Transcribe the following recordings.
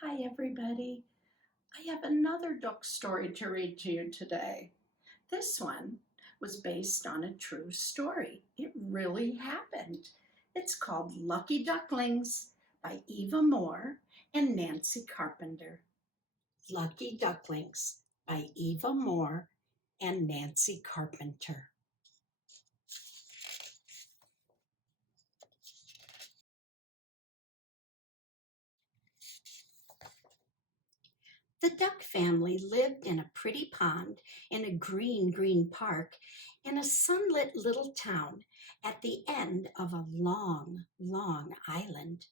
Hi, everybody. I have another duck story to read to you today. This one was based on a true story. It really happened. It's called Lucky Ducklings by Eva Moore and Nancy Carpenter. Lucky Ducklings by Eva Moore and Nancy Carpenter. The duck family lived in a pretty pond in a green park in a sunlit little town at the end of a long island.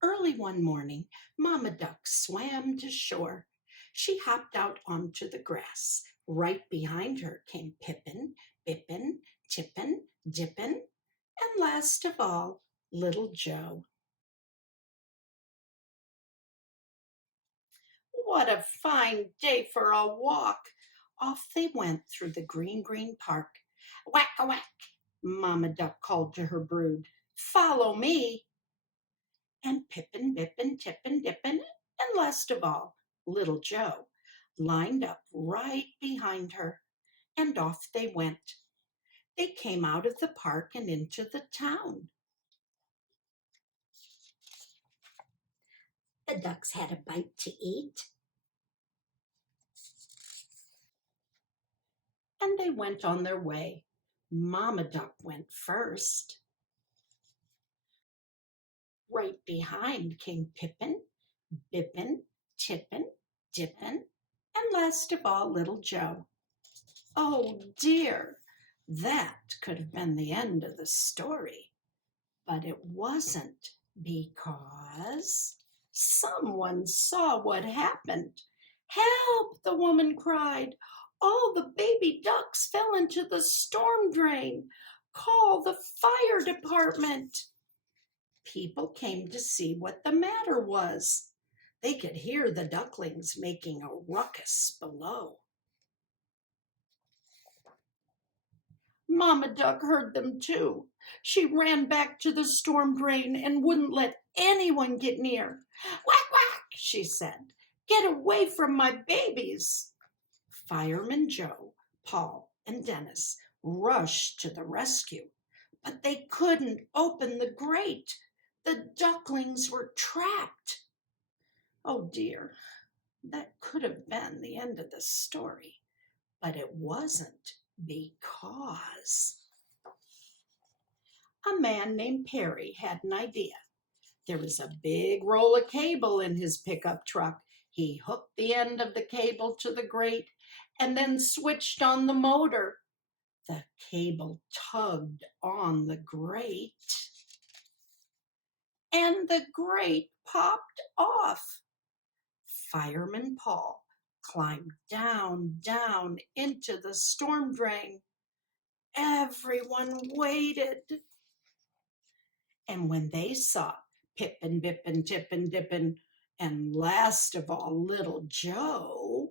Early one morning, Mama Duck swam to shore. She hopped out onto the grass. Right behind her came Pippin, Bippin, Tippin, Dippin, and last of all, Little Joe. What a fine day for a walk! Off they went through the green park. Whack a whack! Mamma Duck called to her brood. Follow me! And Pippin, Bippin, Tippin, Dippin, and last of all, Little Joe, lined up right behind her, and off they went. They came out of the park and into the town. The ducks had a bite to eat, and they went on their way. Mama Duck went first. Right behind came Pippin, Bippin, Tippin, Dippin, and last of all, Little Joe. Oh dear, that could have been the end of the story, but it wasn't because someone saw what happened. Help, the woman cried. All the baby ducks fell into the storm drain. Call the fire department. People came to see what the matter was. They could hear the ducklings making a ruckus below. Mama Duck heard them too. She ran back to the storm drain and wouldn't let anyone get near. Quack, quack, she said. Get away from my babies. Fireman Joe, Paul, and Dennis rushed to the rescue, but they couldn't open the grate. The ducklings were trapped. Oh dear, that could have been the end of the story, but it wasn't because a man named Perry had an idea. There was a big roll of cable in his pickup truck. He hooked the end of the cable to the grate and then switched on the motor. The cable tugged on the grate and the grate popped off. Fireman Paul climbed down into the storm drain. Everyone waited. And when they saw Pippin, Bippin, Tippin, Dippin, and last of all, Little Joe,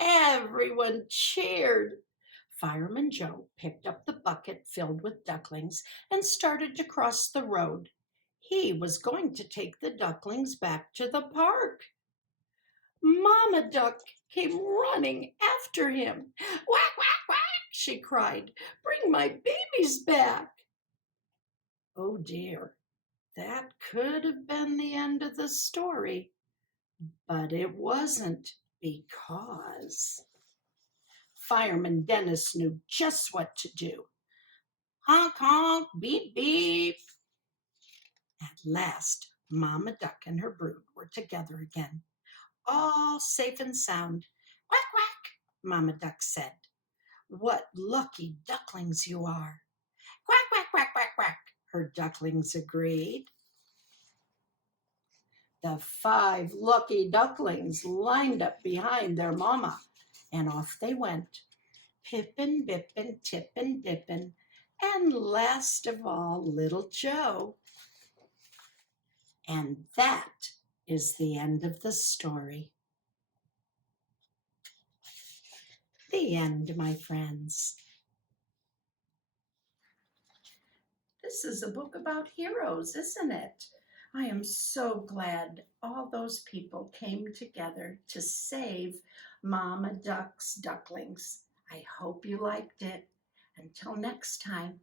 everyone cheered. Fireman Joe picked up the bucket filled with ducklings and started to cross the road. He was going to take the ducklings back to the park. Mama Duck came running after him. Whack, whack, whack, she cried. Bring my babies back. Oh dear, that could have been the end of the story, but it wasn't because Fireman Dennis knew just what to do. Honk, honk, beep, beep. At last, Mama Duck and her brood were together again, all safe and sound. Quack, quack, Mama Duck said. What lucky ducklings you are. Quack, quack, quack, quack, quack, her ducklings agreed. The 5 lucky ducklings lined up behind their mama, and off they went. Pippin, Bippin, Tippin, Dippin, and last of all, Little Joe. And that is the end of the story. The end, my friends. This is a book about heroes, isn't it? I am so glad all those people came together to save Mama Duck's ducklings. I hope you liked it. Until next time.